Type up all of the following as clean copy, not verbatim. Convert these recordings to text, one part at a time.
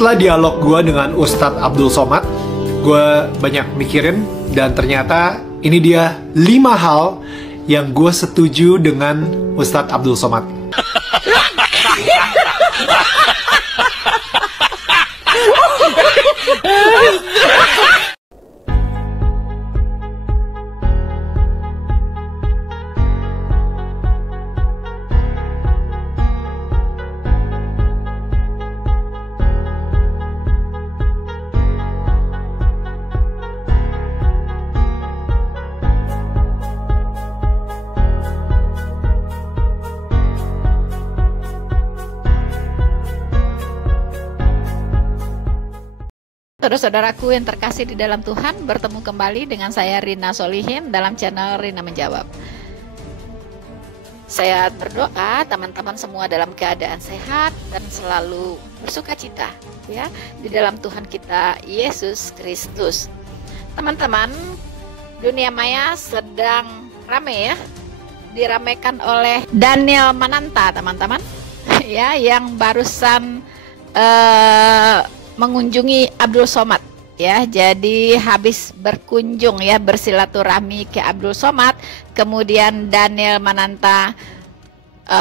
Setelah dialog gue dengan Ustadz Abdul Somad, gue banyak mikirin dan ternyata ini dia 5 hal yang gue setuju dengan Ustadz Abdul Somad. Saudara-saudaraku yang terkasih di dalam Tuhan, bertemu kembali dengan saya Rina Solihin dalam channel Rina Menjawab. Saya berdoa teman-teman semua dalam keadaan sehat dan selalu bersuka cita ya di dalam Tuhan kita Yesus Kristus. Teman-teman, dunia maya sedang ramai ya, diramaikan oleh Daniel Mananta teman-teman ya, yang barusan mengunjungi Abdul Somad ya. Jadi habis berkunjung ya, bersilaturahmi ke Abdul Somad, kemudian Daniel Mananta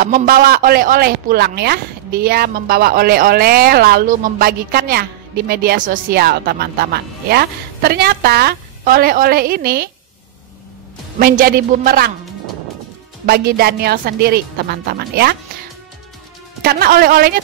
membawa oleh-oleh pulang ya. Dia membawa oleh-oleh lalu membagikannya di media sosial teman-teman ya. Ternyata oleh-oleh ini menjadi bumerang bagi Daniel sendiri teman-teman ya. Karena oleh-olehnya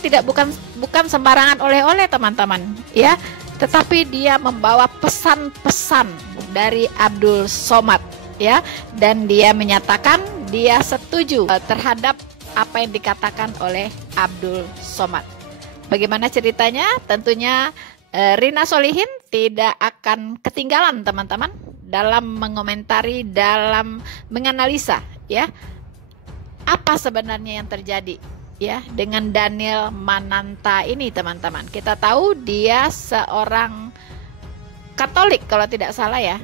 bukan sembarangan oleh-oleh teman-teman ya, tetapi dia membawa pesan-pesan dari Abdul Somad ya, dan dia menyatakan dia setuju terhadap apa yang dikatakan oleh Abdul Somad. Bagaimana ceritanya? Tentunya Rina Solihin tidak akan ketinggalan teman-teman dalam mengomentari, dalam menganalisa ya, apa sebenarnya yang terjadi ya dengan Daniel Mananta ini teman-teman. Kita tahu dia seorang Katolik kalau tidak salah ya.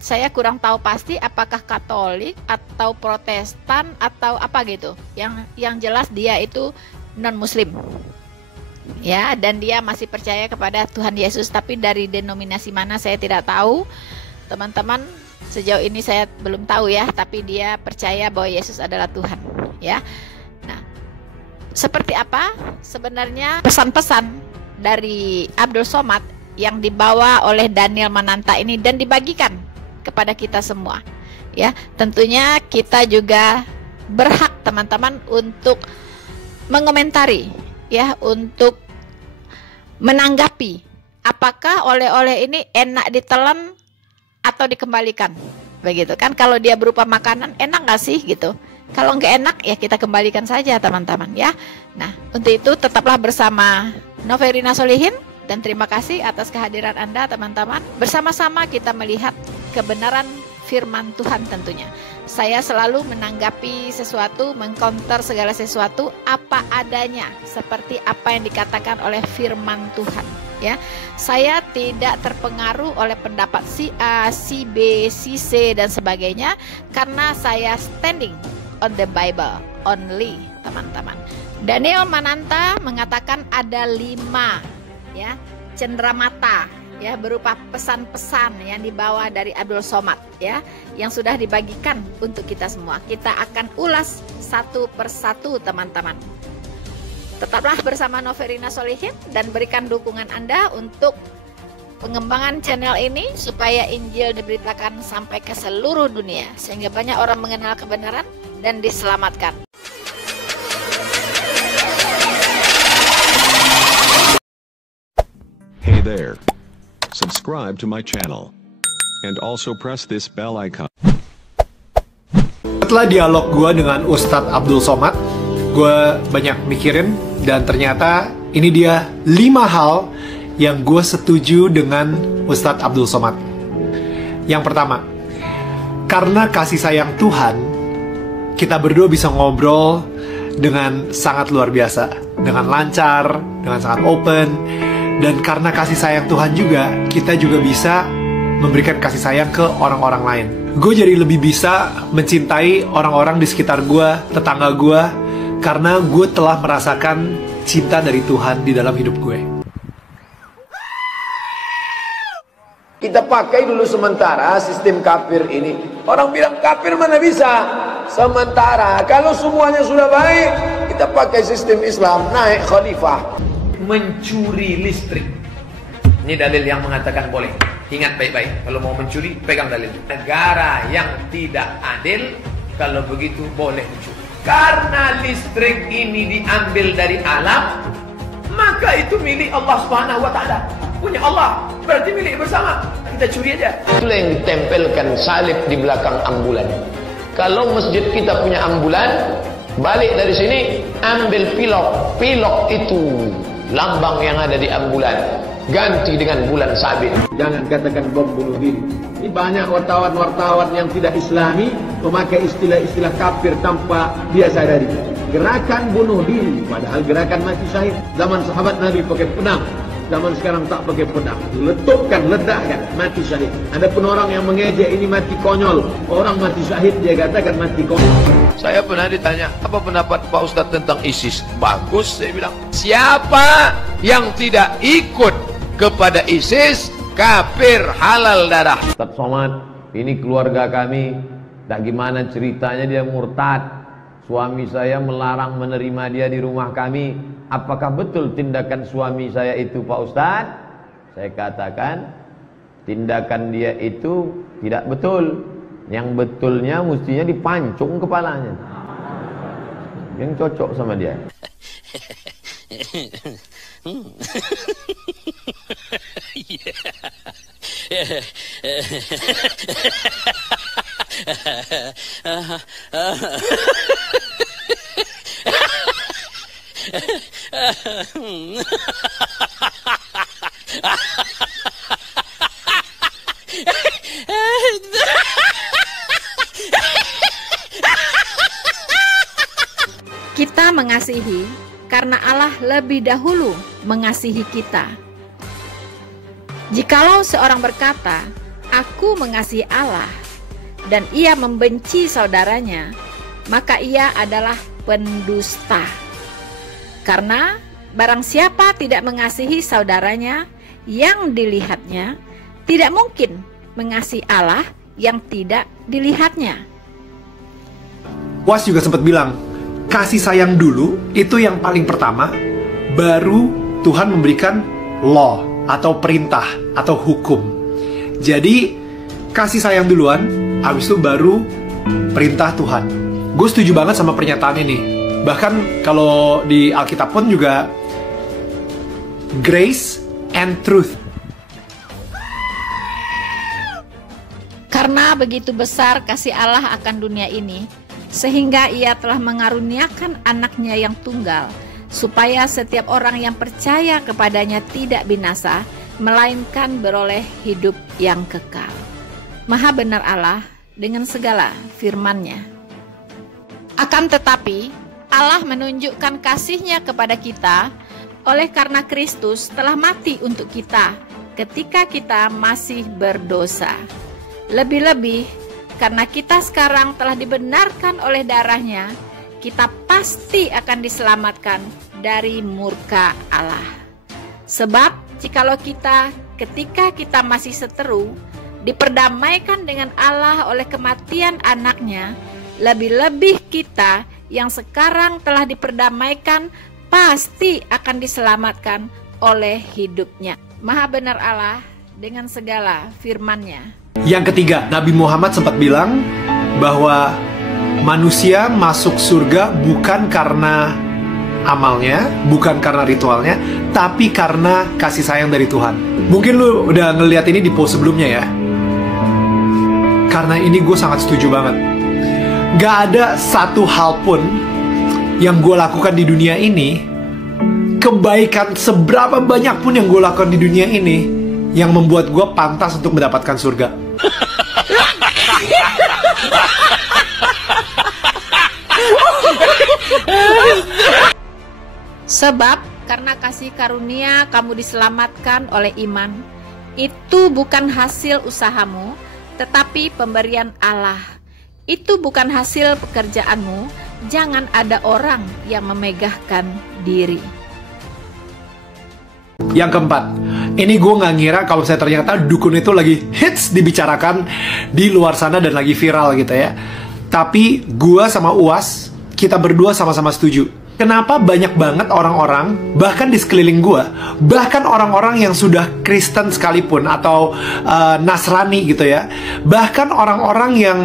Saya kurang tahu pasti apakah Katolik atau Protestan atau apa gitu. Yang jelas dia itu non Muslim. Ya, dan dia masih percaya kepada Tuhan Yesus, tapi dari denominasi mana saya tidak tahu. Teman-teman, sejauh ini saya belum tahu ya, tapi dia percaya bahwa Yesus adalah Tuhan ya. Seperti apa sebenarnya pesan-pesan dari Abdul Somad yang dibawa oleh Daniel Mananta ini dan dibagikan kepada kita semua ya. Tentunya kita juga berhak teman-teman untuk mengomentari ya, untuk menanggapi apakah oleh-oleh ini enak ditelan atau dikembalikan begitu kan. Kalau dia berupa makanan enak gak sih gitu. Kalau nggak enak ya kita kembalikan saja teman-teman ya. Nah, untuk itu tetaplah bersama Noverina Solihin, dan terima kasih atas kehadiran Anda teman-teman. Bersama-sama kita melihat kebenaran firman Tuhan tentunya. Saya selalu menanggapi sesuatu, mengcounter segala sesuatu apa adanya, seperti apa yang dikatakan oleh firman Tuhan ya. Saya tidak terpengaruh oleh pendapat si A, si B, si C dan sebagainya, karena saya standing on the Bible only teman-teman. Daniel Mananta mengatakan ada 5 ya cenderamata ya, berupa pesan-pesan yang dibawa dari Abdul Somad ya, yang sudah dibagikan untuk kita semua. Kita akan ulas satu persatu teman-teman. Tetaplah bersama Noverina Solihin dan berikan dukungan Anda untuk pengembangan channel ini supaya Injil diberitakan sampai ke seluruh dunia, sehingga banyak orang mengenal kebenaran dan diselamatkan. Hey there. Subscribe to my channel. And also press this bell icon. Setelah dialog gue dengan Ustadz Abdul Somad, gue banyak mikirin dan ternyata ini dia 5 hal yang gue setuju dengan Ustadz Abdul Somad. Yang pertama, karena kasih sayang Tuhan, kita berdua bisa ngobrol dengan sangat luar biasa, dengan lancar, dengan sangat open. Dan karena kasih sayang Tuhan juga, kita juga bisa memberikan kasih sayang ke orang-orang lain. Gue jadi lebih bisa mencintai orang-orang di sekitar gue, tetangga gue, karena gue telah merasakan cinta dari Tuhan di dalam hidup gue. Kita pakai dulu sementara sistem kafir ini. Orang bilang kafir mana bisa? Sementara kalau semuanya sudah baik, kita pakai sistem Islam, naik khalifah. Mencuri listrik, ini dalil yang mengatakan boleh. Ingat baik-baik, kalau mau mencuri pegang dalil. Negara yang tidak adil, kalau begitu boleh mencuri. Karena listrik ini diambil dari alam, maka itu milik Allah Subhanahu wa Ta'ala. Punya Allah, berarti milik bersama. Kita curi aja. Itulah yang ditempelkan salib di belakang ambulan. Kalau masjid kita punya ambulan, balik dari sini ambil pilok. Pilok itu lambang yang ada di ambulan, ganti dengan bulan sabit. Jangan katakan bom bunuh diri. Ini banyak wartawan-wartawan yang tidak Islami memakai istilah-istilah kafir tanpa dia sadari. Gerakan bunuh diri, padahal gerakan mati syahid. Zaman sahabat Nabi pakai pedang, zaman sekarang tak pakai pedang. Letupkan, ledakkan, mati syahid. Ada pun orang yang mengejek ini mati konyol. Orang mati syahid dia katakan mati konyol. Saya pernah ditanya, apa pendapat Pak Ustadz tentang ISIS? Bagus, saya bilang. Siapa yang tidak ikut kepada ISIS, kafir, halal darah. Ustadz Somad, ini keluarga kami, tak gimana ceritanya dia murtad. Suami saya melarang menerima dia di rumah kami. Apakah betul tindakan suami saya itu, Pak Ustadz? Saya katakan, tindakan dia itu tidak betul. Yang betulnya mestinya dipancung kepalanya. Yang cocok sama dia. Kita mengasihi karena Allah lebih dahulu mengasihi kita. Jikalau seorang berkata, "Aku mengasihi Allah," dan ia membenci saudaranya, maka ia adalah pendusta. Karena barang siapa tidak mengasihi saudaranya yang dilihatnya, tidak mungkin mengasihi Allah yang tidak dilihatnya. Was juga sempat bilang, kasih sayang dulu itu yang paling pertama, baru Tuhan memberikan law atau perintah atau hukum. Jadi kasih sayang duluan, habis itu baru perintah Tuhan. Gue setuju banget sama pernyataan ini. Bahkan kalau di Alkitab pun juga grace and truth. Karena begitu besar kasih Allah akan dunia ini, sehingga ia telah mengaruniakan anaknya yang tunggal, supaya setiap orang yang percaya kepadanya tidak binasa, melainkan beroleh hidup yang kekal. Maha benar Allah dengan segala firman-Nya. Akan tetapi, Allah menunjukkan kasih-Nya kepada kita, oleh karena Kristus telah mati untuk kita, ketika kita masih berdosa. Lebih-lebih, karena kita sekarang telah dibenarkan oleh darah-Nya, kita pasti akan diselamatkan dari murka Allah. Sebab, jikalau kita ketika kita masih seteru, diperdamaikan dengan Allah oleh kematian anaknya, lebih-lebih kita yang sekarang telah diperdamaikan pasti akan diselamatkan oleh hidupnya. Maha benar Allah dengan segala firman-Nya. Yang ketiga, Nabi Muhammad sempat bilang bahwa manusia masuk surga bukan karena amalnya, bukan karena ritualnya, tapi karena kasih sayang dari Tuhan. Mungkin lu udah ngeliat ini di post sebelumnya ya. Karena ini gue sangat setuju banget. Gak ada satu hal pun yang gue lakukan di dunia ini, kebaikan seberapa banyak pun yang gue lakukan di dunia ini, yang membuat gue pantas untuk mendapatkan surga. Sebab karena kasih karunia kamu diselamatkan oleh iman. Itu bukan hasil usahamu, tetapi pemberian Allah. Itu bukan hasil pekerjaanmu. Jangan ada orang yang memegahkan diri. Yang keempat, Ini gue nggak ngira kalau saya ternyata dukun itu lagi hits dibicarakan di luar sana dan lagi viral gitu ya. Tapi gue sama Uwas, kita berdua sama-sama setuju. Kenapa banyak banget orang-orang, bahkan di sekeliling gue, bahkan orang-orang yang sudah Kristen sekalipun atau Nasrani gitu ya, bahkan orang-orang yang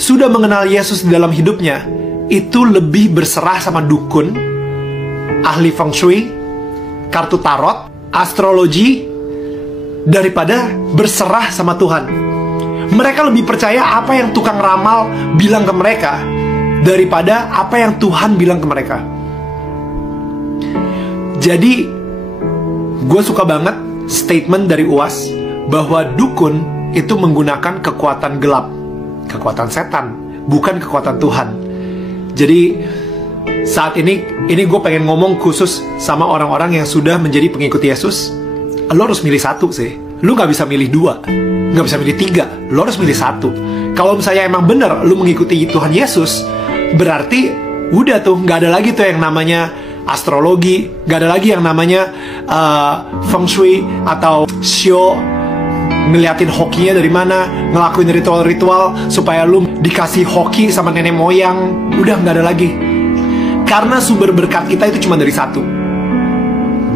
sudah mengenal Yesus di dalam hidupnya, itu lebih berserah sama dukun, ahli feng shui, kartu tarot, astrologi, daripada berserah sama Tuhan. Mereka lebih percaya apa yang tukang ramal bilang ke mereka daripada apa yang Tuhan bilang ke mereka. Jadi gue suka banget statement dari Uwas bahwa dukun itu menggunakan kekuatan gelap, kekuatan setan, bukan kekuatan Tuhan. Jadi saat ini gue pengen ngomong khusus sama orang-orang yang sudah menjadi pengikut Yesus. Lo harus milih satu sih. Lo gak bisa milih dua, gak bisa milih tiga. Lo harus milih satu. Kalau misalnya emang bener lo mengikuti Tuhan Yesus, berarti udah tuh gak ada lagi tuh yang namanya astrologi, gak ada lagi yang namanya feng shui atau show, ngeliatin hokinya dari mana, ngelakuin ritual-ritual supaya lu dikasih hoki sama nenek moyang. Udah gak ada lagi. Karena sumber berkat kita itu cuma dari satu,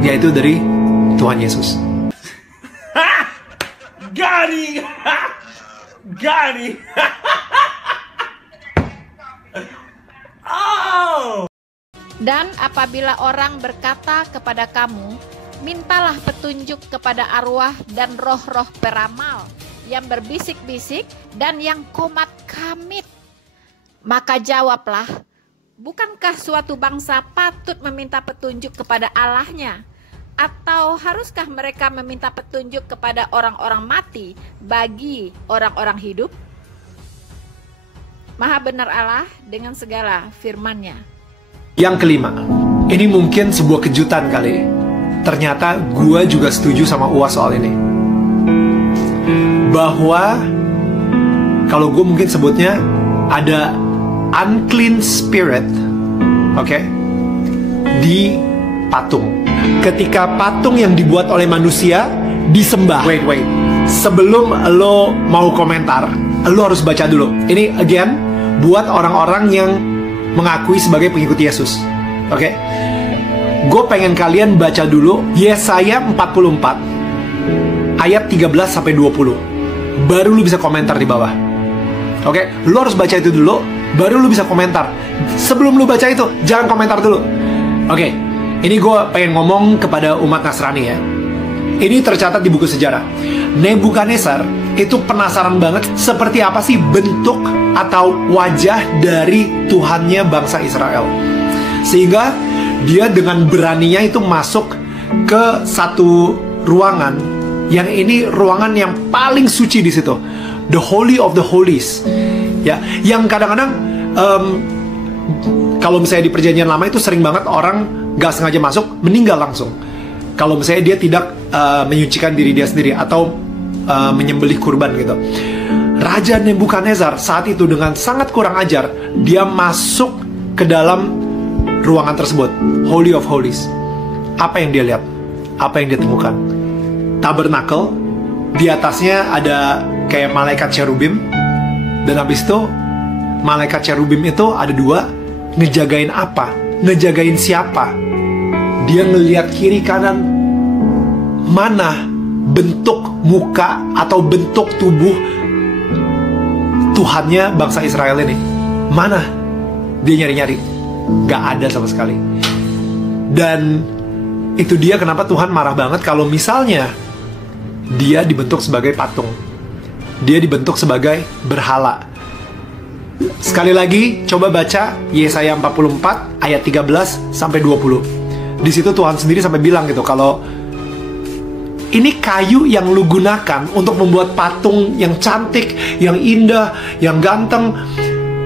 yaitu dari Tuhan Yesus. Gani, Gani. Oh. Dan apabila orang berkata kepada kamu, mintalah petunjuk kepada arwah dan roh-roh peramal yang berbisik-bisik dan yang komat kamit, maka jawablah, bukankah suatu bangsa patut meminta petunjuk kepada Allahnya? Atau haruskah mereka meminta petunjuk kepada orang-orang mati bagi orang-orang hidup? Maha benar Allah dengan segala firman-Nya. Yang kelima, ini mungkin sebuah kejutan kali. Ternyata gue juga setuju sama Uwas soal ini. Bahwa kalau gue mungkin sebutnya ada unclean spirit, oke, di patung. Ketika patung yang dibuat oleh manusia disembah. Wait. Sebelum lo mau komentar, lo harus baca dulu. Ini again buat orang-orang yang mengakui sebagai pengikut Yesus. Oke? Gue pengen kalian baca dulu Yesaya 44 ayat 13 sampai 20. Baru lu bisa komentar di bawah. Oke? Lu harus baca itu dulu, baru lu bisa komentar. Sebelum lu baca itu, jangan komentar dulu. Oke. Ini gue pengen ngomong kepada umat Nasrani ya. Ini tercatat di buku sejarah. Nebukadnezar itu penasaran banget seperti apa sih bentuk atau wajah dari Tuhannya bangsa Israel. Sehingga dia dengan beraninya itu masuk ke satu ruangan yang ini ruangan yang paling suci di situ. The Holy of the Holies. Ya, yang kadang-kadang kalau misalnya di perjanjian lama itu sering banget orang gak sengaja masuk, meninggal langsung. Kalau misalnya dia tidak menyucikan diri dia sendiri atau menyembelih kurban gitu. Raja Nebukadnezar saat itu dengan sangat kurang ajar, dia masuk ke dalam ruangan tersebut, Holy of Holies. Apa yang dia lihat? Apa yang dia temukan? Tabernakel, di atasnya ada kayak malaikat cherubim, dan habis itu malaikat cherubim itu ada dua, ngejagain apa? Ngejagain siapa? Dia ngelihat kiri kanan, mana bentuk muka atau bentuk tubuh Tuhannya bangsa Israel ini. Mana? Dia nyari-nyari, gak ada sama sekali. Dan itu dia kenapa Tuhan marah banget kalau misalnya dia dibentuk sebagai patung, dia dibentuk sebagai berhala. Sekali lagi, coba baca Yesaya 44 ayat 13 sampai 20. Di situ Tuhan sendiri sampai bilang gitu, kalau ini kayu yang lu gunakan untuk membuat patung yang cantik, yang indah, yang ganteng,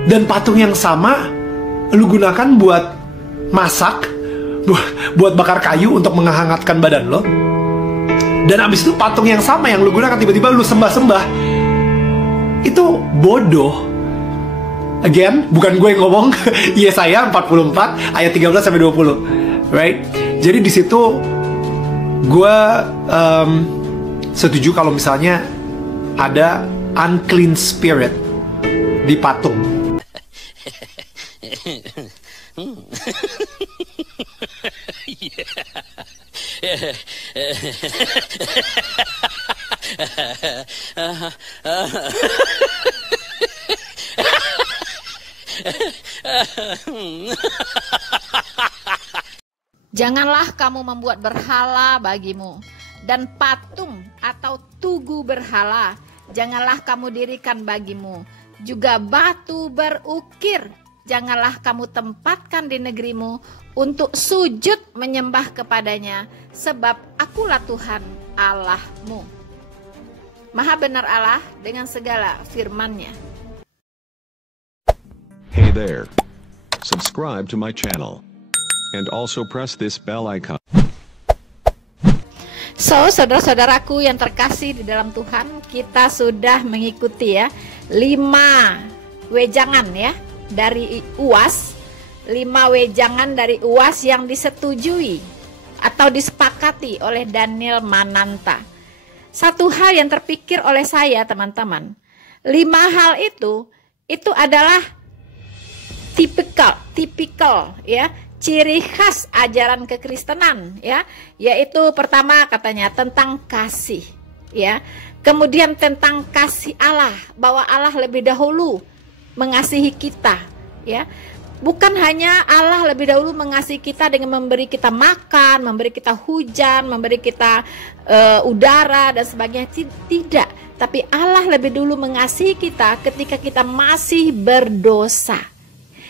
dan patung yang sama lu gunakan buat masak, buat bakar kayu untuk menghangatkan badan lo. Dan abis itu patung yang sama yang lu gunakan tiba-tiba lu sembah-sembah. Itu bodoh. Again, bukan gue yang ngomong. Yesaya 44 ayat 13 sampai 20. Right? Jadi di situ gue setuju kalau misalnya ada unclean spirit di patung. Janganlah kamu membuat berhala bagimu, dan patung atau tugu berhala janganlah kamu dirikan bagimu. Juga batu berukir janganlah kamu tempatkan di negerimu untuk sujud menyembah kepadanya, sebab akulah Tuhan Allahmu. Maha benar Allah dengan segala firman-Nya. Hey there. Subscribe to my channel. And also press this bell icon. So, saudara-saudaraku yang terkasih di dalam Tuhan, kita sudah mengikuti ya 5 wejangan ya dari UAS, 5 wejangan dari UAS yang disetujui atau disepakati oleh Daniel Mananta. Satu hal yang terpikir oleh saya, teman-teman, 5 hal itu adalah tipikal ya, ciri khas ajaran kekristenan ya, yaitu pertama katanya tentang kasih ya, kemudian tentang kasih Allah, bahwa Allah lebih dahulu mengasihi kita ya, bukan hanya Allah lebih dahulu mengasihi kita dengan memberi kita makan, memberi kita hujan, memberi kita udara dan sebagainya, tidak, tapi Allah lebih dulu mengasihi kita ketika kita masih berdosa.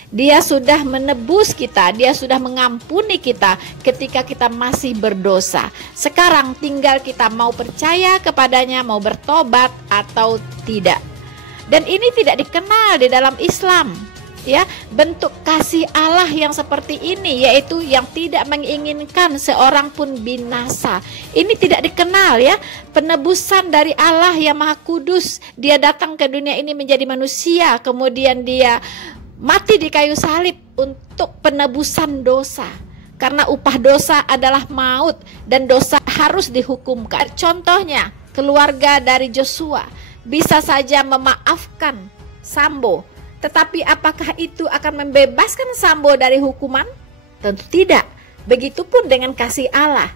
Dia sudah menebus kita, Dia sudah mengampuni kita ketika kita masih berdosa. Sekarang tinggal kita mau percaya kepadanya, mau bertobat atau tidak. Dan ini tidak dikenal di dalam Islam. Ya, bentuk kasih Allah yang seperti ini, yaitu yang tidak menginginkan seorang pun binasa. Ini tidak dikenal ya. Penebusan dari Allah yang Maha Kudus, Dia datang ke dunia ini menjadi manusia, kemudian Dia mati di kayu salib untuk penebusan dosa. Karena upah dosa adalah maut dan dosa harus dihukumkan. Contohnya, keluarga dari Joshua bisa saja memaafkan Sambo, tetapi apakah itu akan membebaskan Sambo dari hukuman? Tentu tidak. Begitupun dengan kasih Allah.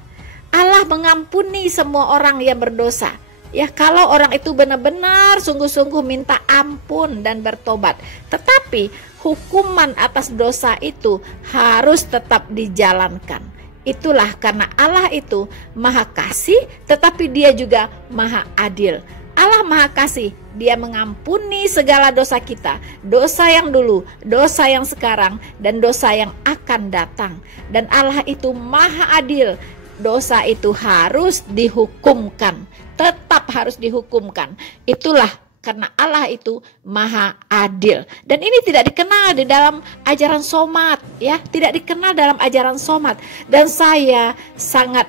Allah mengampuni semua orang yang berdosa. Ya, kalau orang itu benar-benar sungguh-sungguh minta ampun dan bertobat. Tetapi hukuman atas dosa itu harus tetap dijalankan. Itulah karena Allah itu Maha Kasih, tetapi Dia juga Maha Adil. Allah Maha Kasih, Dia mengampuni segala dosa kita, dosa yang dulu, dosa yang sekarang, dan dosa yang akan datang. Dan Allah itu Maha Adil, dosa itu harus dihukumkan, tetap harus dihukumkan. Itulah karena Allah itu Maha Adil. Dan ini tidak dikenal di dalam ajaran Somat ya, tidak dikenal dalam ajaran Somat. Dan saya sangat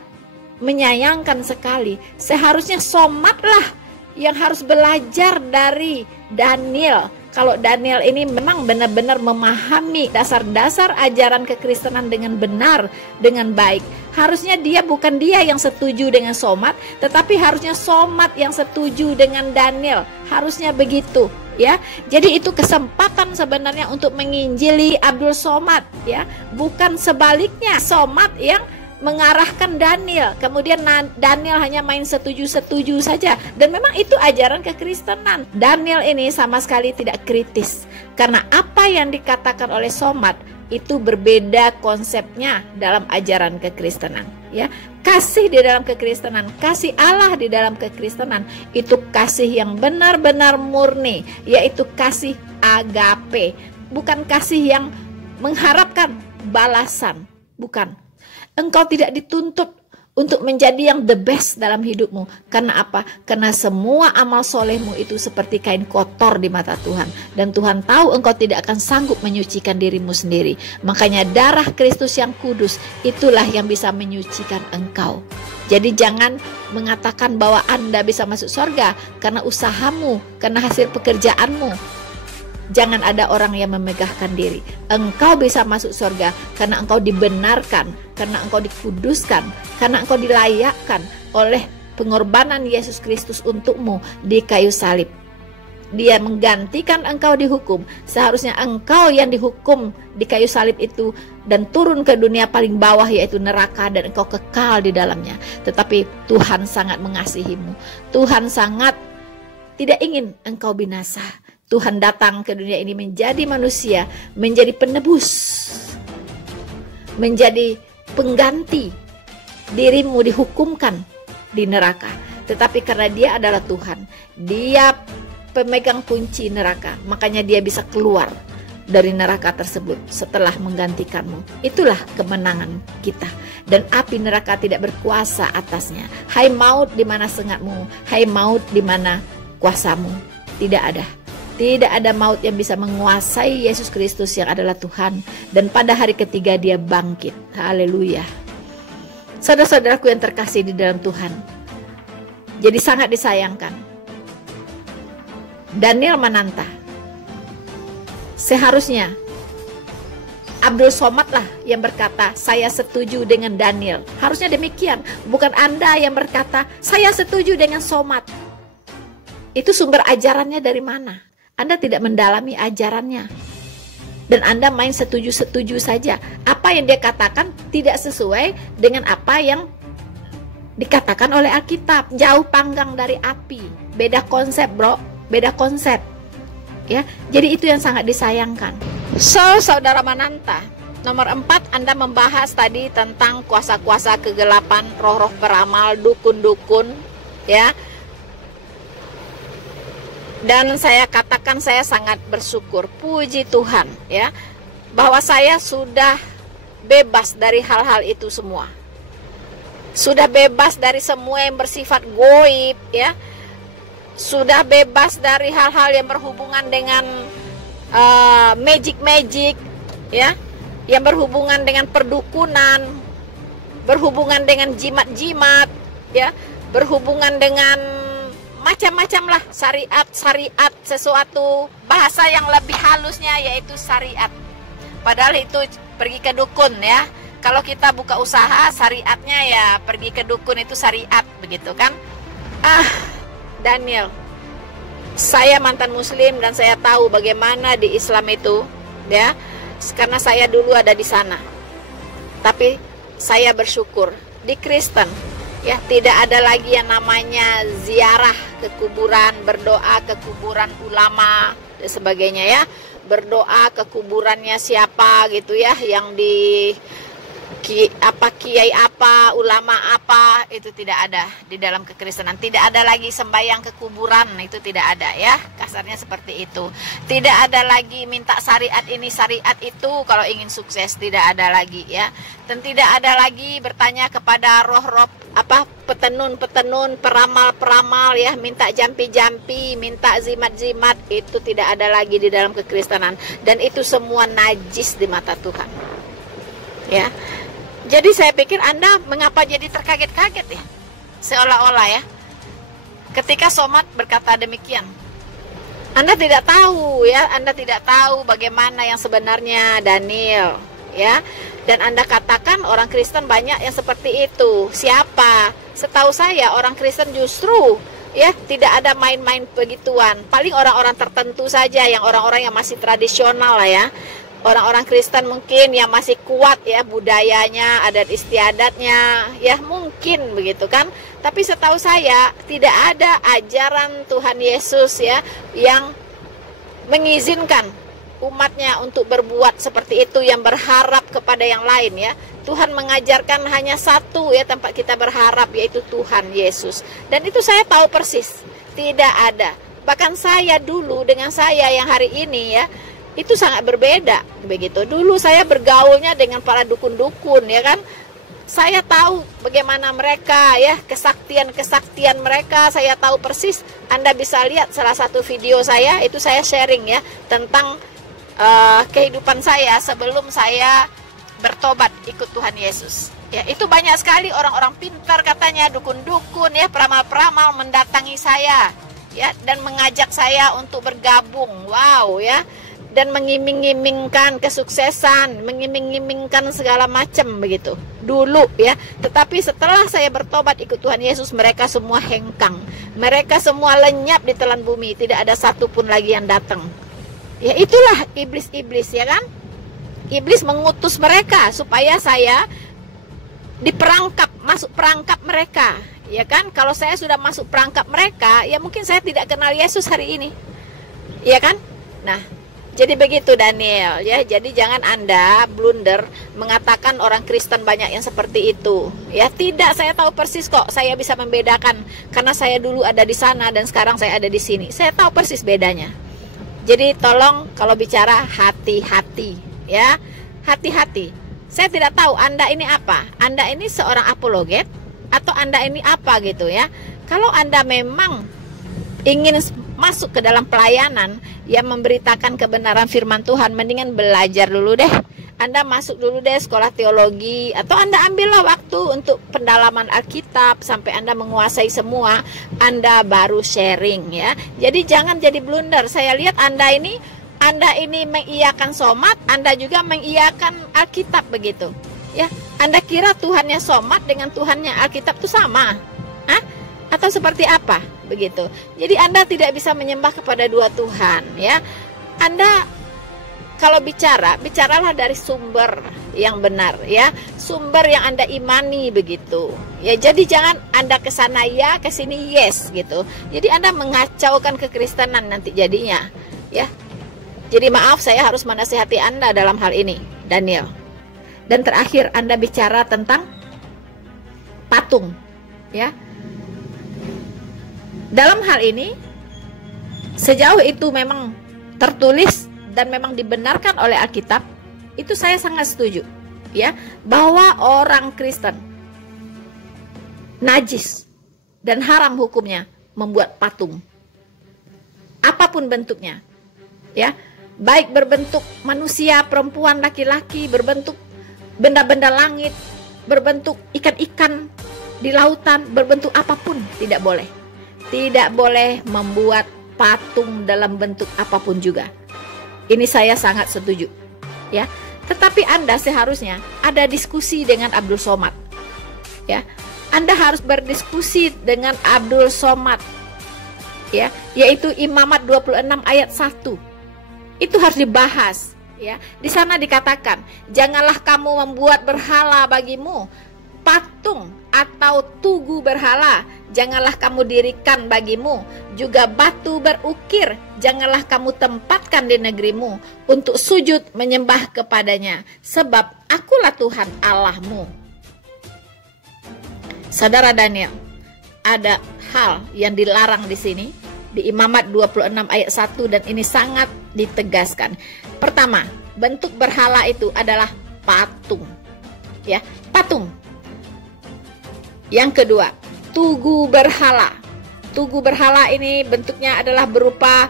menyayangkan sekali, seharusnya Somatlah yang harus belajar dari Daniel. Kalau Daniel ini memang benar-benar memahami dasar-dasar ajaran kekristenan dengan benar, dengan baik. Harusnya bukan dia yang setuju dengan Somat, tetapi harusnya Somat yang setuju dengan Daniel. Harusnya begitu ya. Jadi itu kesempatan sebenarnya untuk menginjili Abdul Somad ya, bukan sebaliknya Somad yang mengarahkan Daniel, kemudian Daniel hanya main setuju-setuju saja. Dan memang itu ajaran kekristenan. Daniel ini sama sekali tidak kritis, karena apa yang dikatakan oleh Somat itu berbeda konsepnya dalam ajaran kekristenan ya. Kasih di dalam kekristenan, kasih Allah di dalam kekristenan itu kasih yang benar-benar murni, yaitu kasih agape, bukan kasih yang mengharapkan balasan, bukan. Engkau tidak dituntut untuk menjadi yang the best dalam hidupmu. Karena apa? Karena semua amal solehmu itu seperti kain kotor di mata Tuhan. Dan Tuhan tahu engkau tidak akan sanggup menyucikan dirimu sendiri. Makanya darah Kristus yang kudus itulah yang bisa menyucikan engkau. Jadi jangan mengatakan bahwa Anda bisa masuk surga karena usahamu, karena hasil pekerjaanmu. Jangan ada orang yang memegahkan diri. Engkau bisa masuk surga karena engkau dibenarkan, karena engkau dikuduskan, karena engkau dilayakkan oleh pengorbanan Yesus Kristus untukmu di kayu salib. Dia menggantikan engkau dihukum. Seharusnya engkau yang dihukum di kayu salib itu dan turun ke dunia paling bawah, yaitu neraka, dan engkau kekal di dalamnya. Tetapi Tuhan sangat mengasihimu. Tuhan sangat tidak ingin engkau binasa. Tuhan datang ke dunia ini menjadi manusia, menjadi penebus, menjadi pengganti dirimu dihukumkan di neraka. Tetapi karena dia adalah Tuhan, dia pemegang kunci neraka, makanya dia bisa keluar dari neraka tersebut setelah menggantikanmu. Itulah kemenangan kita. Dan api neraka tidak berkuasa atasnya. Hai maut, di mana sengatmu? Hai maut, di mana kuasamu? Tidak ada. Tidak ada maut yang bisa menguasai Yesus Kristus yang adalah Tuhan. Dan pada hari ketiga dia bangkit. Haleluya. Saudara-saudaraku yang terkasih di dalam Tuhan, jadi sangat disayangkan, Daniel Mananta, seharusnya Abdul Somad lah yang berkata, saya setuju dengan Daniel. Harusnya demikian. Bukan Anda yang berkata, saya setuju dengan Somad. Itu sumber ajarannya dari mana? Anda tidak mendalami ajarannya. Dan Anda main setuju-setuju saja. Apa yang dia katakan tidak sesuai dengan apa yang dikatakan oleh Alkitab. Jauh panggang dari api. Beda konsep, bro. Beda konsep. Ya, jadi itu yang sangat disayangkan. So, saudara Mananta, nomor 4, Anda membahas tadi tentang kuasa-kuasa kegelapan, roh-roh peramal, dukun-dukun, ya. Dan saya katakan saya sangat bersyukur, puji Tuhan, ya, bahwa saya sudah bebas dari hal-hal itu semua. Sudah bebas dari semua yang bersifat goib, ya. Sudah bebas dari hal-hal yang berhubungan dengan magic-magic, ya, yang berhubungan dengan perdukunan, berhubungan dengan jimat-jimat, ya, berhubungan dengan macam-macam lah, syariat, sesuatu bahasa yang lebih halusnya yaitu syariat. Padahal itu pergi ke dukun, ya. Kalau kita buka usaha, syariatnya ya pergi ke dukun, itu syariat, begitu kan? Daniel, saya mantan muslim dan saya tahu bagaimana di Islam itu, ya, karena saya dulu ada di sana. Tapi saya bersyukur di Kristen, ya, tidak ada lagi yang namanya ziarah ke kuburan, berdoa ke kuburan ulama dan sebagainya, ya. Berdoa ke kuburannya siapa gitu, ya, yang di kiai apa, ulama apa, itu tidak ada di dalam kekristenan. Tidak ada lagi sembahyang ke kuburan, itu tidak ada, ya. Kasarnya seperti itu. Tidak ada lagi minta syariat ini, syariat itu kalau ingin sukses, tidak ada lagi, ya. Dan tidak ada lagi bertanya kepada roh-roh petenun-petenun, peramal-peramal, ya, minta jampi-jampi, minta zimat-zimat, itu tidak ada lagi di dalam kekristenan. Dan itu semua najis di mata Tuhan, ya. Jadi saya pikir Anda mengapa jadi terkaget-kaget, ya, seolah-olah, ya, ketika Somad berkata demikian. Anda tidak tahu, ya, Anda tidak tahu bagaimana yang sebenarnya Daniel, ya. Dan Anda katakan orang Kristen banyak yang seperti itu. Siapa? Setahu saya orang Kristen justru, ya, tidak ada main-main begituan. Paling orang-orang tertentu saja, yang orang-orang yang masih tradisional lah, ya. Orang-orang Kristen mungkin yang masih kuat, ya, budayanya, adat istiadatnya, ya, mungkin begitu kan. Tapi setahu saya tidak ada ajaran Tuhan Yesus, ya, yang mengizinkan umatnya untuk berbuat seperti itu, yang berharap kepada yang lain, ya. Tuhan mengajarkan hanya satu, ya, tempat kita berharap, yaitu Tuhan Yesus. Dan itu saya tahu persis, tidak ada. Bahkan saya dulu dengan saya yang hari ini, ya, itu sangat berbeda, begitu. Dulu saya bergaulnya dengan para dukun-dukun, ya kan. Saya tahu bagaimana mereka, ya, kesaktian mereka, saya tahu persis. Anda bisa lihat salah satu video saya, itu saya sharing, ya, tentang kehidupan saya sebelum saya bertobat ikut Tuhan Yesus. Ya, itu banyak sekali orang-orang pintar katanya, dukun-dukun, ya, peramal-peramal mendatangi saya, ya, dan mengajak saya untuk bergabung. Wow, ya. dan mengiming-imingkan kesuksesan, mengiming-imingkan segala macam begitu dulu ya. Tetapi setelah saya bertobat ikut Tuhan Yesus, mereka semua hengkang, mereka semua lenyap di telan bumi, tidak ada satupun lagi yang datang. Ya itulah iblis-iblis ya kan. Iblis mengutus mereka supaya saya diperangkap, masuk perangkap mereka. Ya kan, kalau saya sudah masuk perangkap mereka, ya mungkin saya tidak kenal Yesus hari ini. Ya kan? Nah, jadi begitu Daniel ya. Jadi jangan Anda blunder mengatakan orang Kristen banyak yang seperti itu. Ya tidak, saya tahu persis kok. Saya bisa membedakan karena saya dulu ada di sana dan sekarang saya ada di sini. Saya tahu persis bedanya. Jadi tolong kalau bicara hati-hati ya. Hati-hati. Saya tidak tahu Anda ini apa. Anda ini seorang apologet atau Anda ini apa gitu ya. Kalau Anda memang ingin masuk ke dalam pelayanan yang memberitakan kebenaran firman Tuhan, mendingan belajar dulu deh. Anda masuk dulu deh sekolah teologi, atau Anda ambillah waktu untuk pendalaman Alkitab sampai Anda menguasai semua, Anda baru sharing ya. Jadi jangan jadi blunder. Saya lihat Anda ini mengiyakan somat, Anda juga mengiyakan Alkitab begitu ya. Anda kira Tuhannya somat dengan Tuhannya Alkitab itu sama? Hah? Atau seperti apa? Begitu. Jadi Anda tidak bisa menyembah kepada dua Tuhan ya. Anda kalau bicaralah dari sumber yang benar ya. Sumber yang Anda imani begitu. Ya, jadi jangan Anda ke sana ya, ke sini yes gitu. Jadi Anda mengacaukan kekristenan nanti jadinya ya. Jadi maaf, saya harus menasihati Anda dalam hal ini, Daniel. Dan terakhir Anda bicara tentang patung ya. Dalam hal ini sejauh itu memang tertulis dan memang dibenarkan oleh Alkitab, itu saya sangat setuju ya, bahwa orang Kristen najis dan haram hukumnya membuat patung apapun bentuknya ya, baik berbentuk manusia, perempuan, laki-laki, berbentuk benda-benda langit, berbentuk ikan-ikan di lautan, berbentuk apapun tidak boleh. Tidak boleh membuat patung dalam bentuk apapun juga. Ini saya sangat setuju ya. Tetapi Anda seharusnya ada diskusi dengan Abdul Somad ya. Anda harus berdiskusi dengan Abdul Somad ya, yaitu Imamat 26 ayat 1. Itu harus dibahas ya. Di sana dikatakan, janganlah kamu membuat berhala bagimu, patung atau tugu berhala janganlah kamu dirikan bagimu, juga batu berukir janganlah kamu tempatkan di negerimu untuk sujud menyembah kepadanya, sebab akulah Tuhan Allahmu. Saudara Daniel, ada hal yang dilarang di sini di Imamat 26 ayat 1 dan ini sangat ditegaskan. Pertama, bentuk berhala itu adalah patung ya, patung. Yang kedua, tugu berhala. Tugu berhala ini bentuknya adalah berupa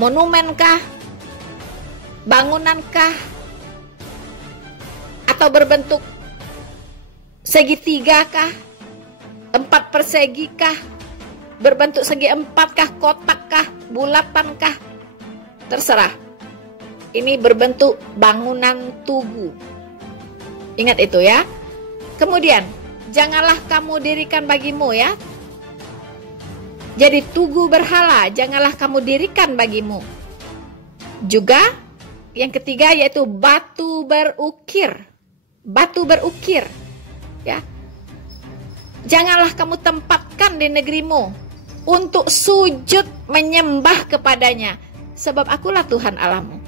monumenkah, bangunankah, atau berbentuk segitiga kah, 4 persegi kah, berbentuk segi 4 kah, kotak kah, bulatan kah, terserah. Ini berbentuk bangunan tugu. Ingat itu ya. Kemudian janganlah kamu dirikan bagimu ya. Jadi tugu berhala janganlah kamu dirikan bagimu. Juga yang ketiga yaitu batu berukir. Batu berukir ya. Janganlah kamu tempatkan di negerimu untuk sujud menyembah kepadanya, sebab akulah Tuhan Allahmu.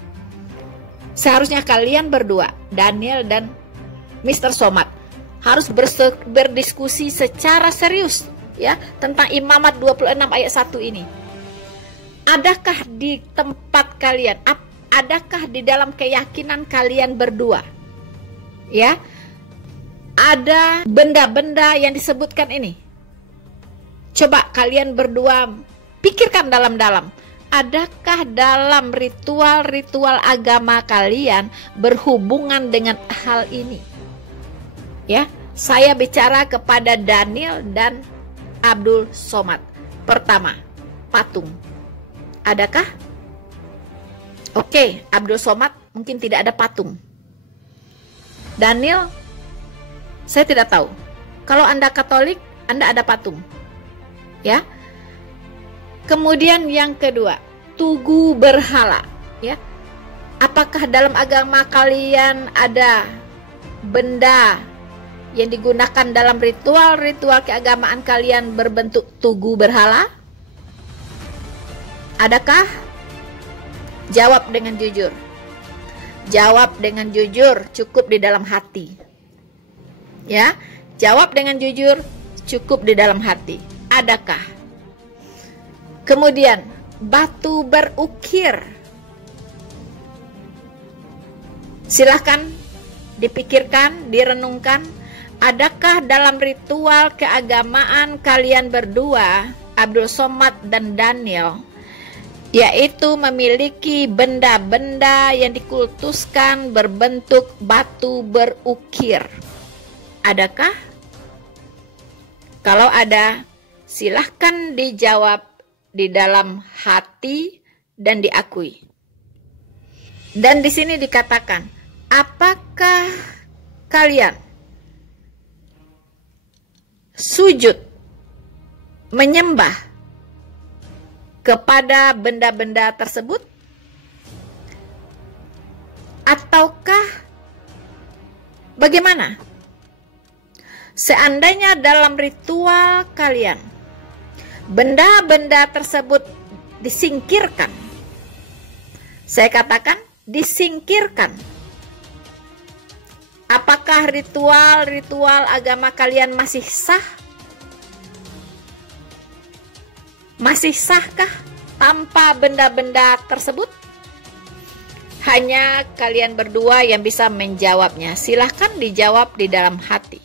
Seharusnya kalian berdua, Daniel dan Mr. Somad, harus berdiskusi secara serius ya tentang Imamat 26 ayat 1 ini. Adakah di tempat kalian, adakah di dalam keyakinan kalian berdua ya, ada benda-benda yang disebutkan ini? Coba kalian berdua pikirkan dalam-dalam. Adakah dalam ritual-ritual agama kalian berhubungan dengan hal ini? Ya, saya bicara kepada Daniel dan Abdul Somad. Pertama, patung. Adakah? Oke, Abdul Somad mungkin tidak ada patung. Daniel, saya tidak tahu. Kalau Anda Katolik, Anda ada patung. Ya. Kemudian yang kedua, tugu berhala, ya. Apakah dalam agama kalian ada benda yang digunakan dalam ritual-ritual keagamaan kalian berbentuk tugu berhala? Adakah? Jawab dengan jujur. Jawab dengan jujur, cukup di dalam hati. Ya, jawab dengan jujur, cukup di dalam hati. Adakah? Kemudian, batu berukir. Silahkan dipikirkan, direnungkan. Adakah dalam ritual keagamaan kalian berdua, Abdul Somad dan Daniel, yaitu memiliki benda-benda yang dikultuskan berbentuk batu berukir? Adakah? Kalau ada, silahkan dijawab di dalam hati dan diakui. Dan di sini dikatakan, apakah kalian sujud menyembah kepada benda-benda tersebut? Ataukah bagaimana? Seandainya dalam ritual kalian benda-benda tersebut disingkirkan, saya katakan disingkirkan, apakah ritual-ritual agama kalian masih sah? Masih sahkah tanpa benda-benda tersebut? Hanya kalian berdua yang bisa menjawabnya. Silahkan dijawab di dalam hati.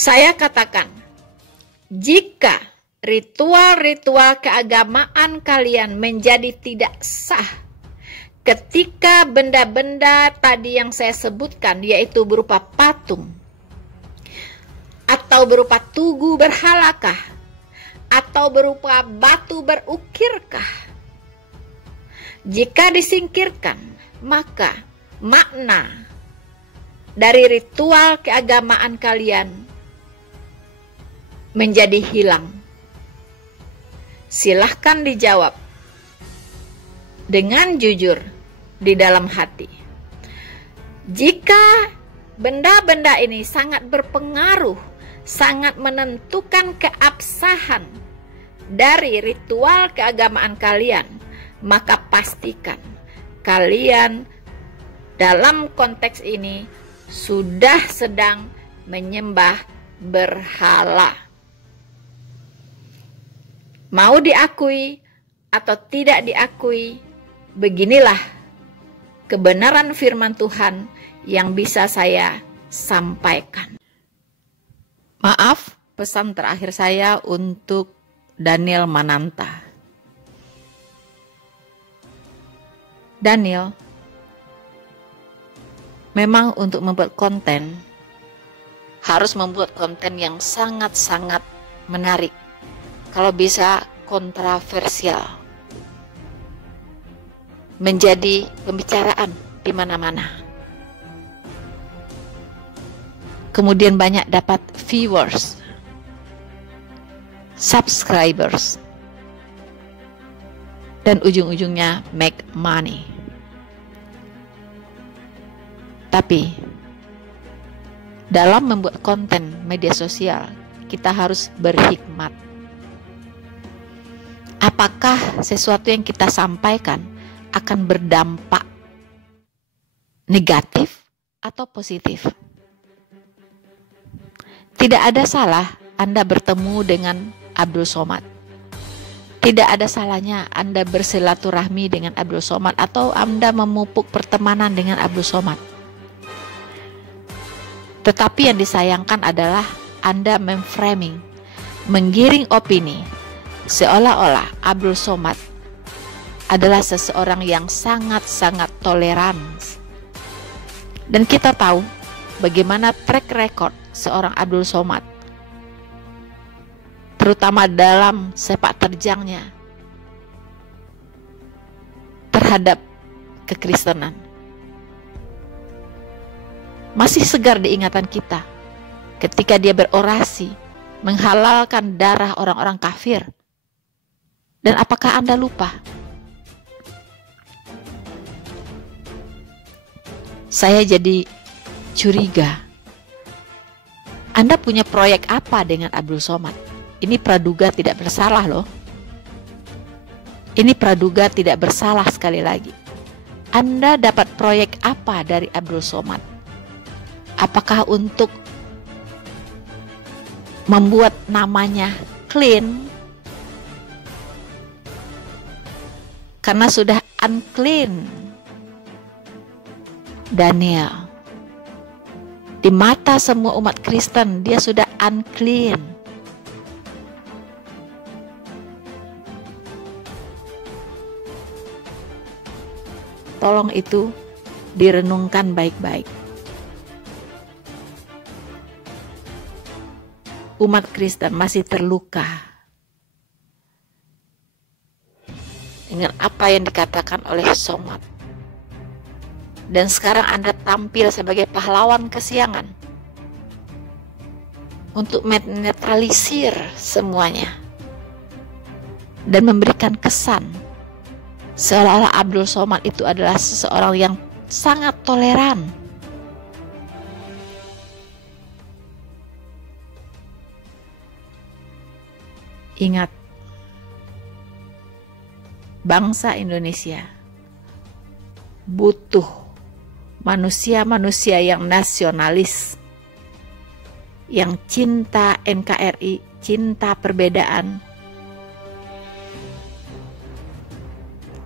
Saya katakan, jika ritual-ritual keagamaan kalian menjadi tidak sah ketika benda-benda tadi yang saya sebutkan, yaitu berupa patung, atau berupa tugu berhalakah, atau berupa batu berukirkah, jika disingkirkan, maka makna dari ritual keagamaan kalian menjadi hilang. Silahkan dijawab dengan jujur di dalam hati. Jika benda-benda ini sangat berpengaruh, sangat menentukan keabsahan dari ritual keagamaan kalian, maka pastikan kalian dalam konteks ini sudah sedang menyembah berhala. Mau diakui atau tidak diakui, beginilah kebenaran firman Tuhan yang bisa saya sampaikan. Maaf, pesan terakhir saya untuk Daniel Mananta. Daniel, memang untuk membuat konten, harus membuat konten yang sangat-sangat menarik. Kalau bisa kontroversial. Menjadi pembicaraan di mana-mana. Kemudian banyak dapat viewers, subscribers, dan ujung-ujungnya make money. Tapi dalam membuat konten media sosial, kita harus berhikmat. Apakah sesuatu yang kita sampaikan akan berdampak negatif atau positif? Tidak ada salah Anda bertemu dengan Abdul Somad. Tidak ada salahnya Anda bersilaturahmi dengan Abdul Somad atau Anda memupuk pertemanan dengan Abdul Somad. Tetapi yang disayangkan adalah Anda memframing, menggiring opini seolah-olah Abdul Somad adalah seseorang yang sangat-sangat toleran. Dan kita tahu bagaimana track record seorang Abdul Somad, terutama dalam sepak terjangnya terhadap kekristenan. Masih segar di ingatan kita ketika dia berorasi menghalalkan darah orang-orang kafir. Dan apakah Anda lupa? Saya jadi curiga. Anda punya proyek apa dengan Abdul Somad? Ini praduga tidak bersalah loh. Ini praduga tidak bersalah sekali lagi. Anda dapat proyek apa dari Abdul Somad? Apakah untuk membuat namanya clean? Karena sudah unclean. Daniel, di mata semua umat Kristen, dia sudah unclean. Tolong itu direnungkan baik-baik. Umat Kristen masih terluka dengan apa yang dikatakan oleh Somad. Dan sekarang Anda tampil sebagai pahlawan kesiangan untuk menetralisir semuanya dan memberikan kesan seolah-olah Abdul Somad itu adalah seseorang yang sangat toleran. Ingat, bangsa Indonesia butuh manusia-manusia yang nasionalis, yang cinta NKRI, cinta perbedaan,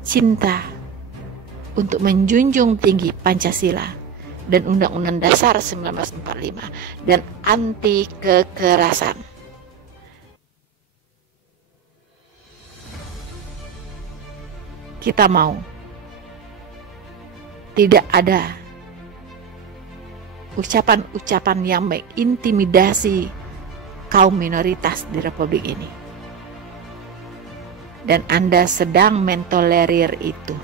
cinta untuk menjunjung tinggi Pancasila dan Undang-Undang Dasar 1945 dan anti kekerasan. Kita mau tidak ada ucapan-ucapan yang mengintimidasi kaum minoritas di Republik ini. Dan Anda sedang mentolerir itu.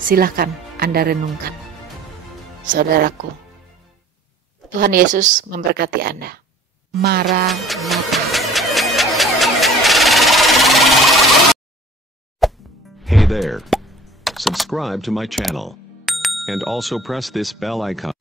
Silakan Anda renungkan, saudaraku. Tuhan Yesus memberkati Anda. Maranatha. Hey there. Subscribe to my channel. And also press this bell icon.